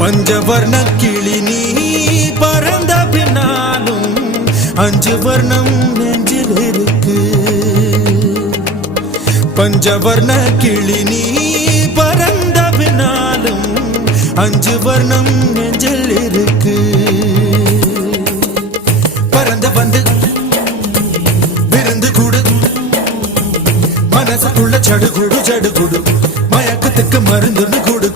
பஞ்சவர்ண கிளி நீ பறந்த பின்னாலும் 5 வர்ணம் நெஞ்சில் இருக்கு. பஞ்சவர்ண கிளி நீ பறந்த பின்னாலும் 5 வர்ணம் நெஞ்சில் இருக்கு. பறந்து வந்து விருந்து கூடு, மனசுக்குள்ள சடுகுடு சடுகுடு, மயக்கத்துக்கு மருந்துன்னு கூடு.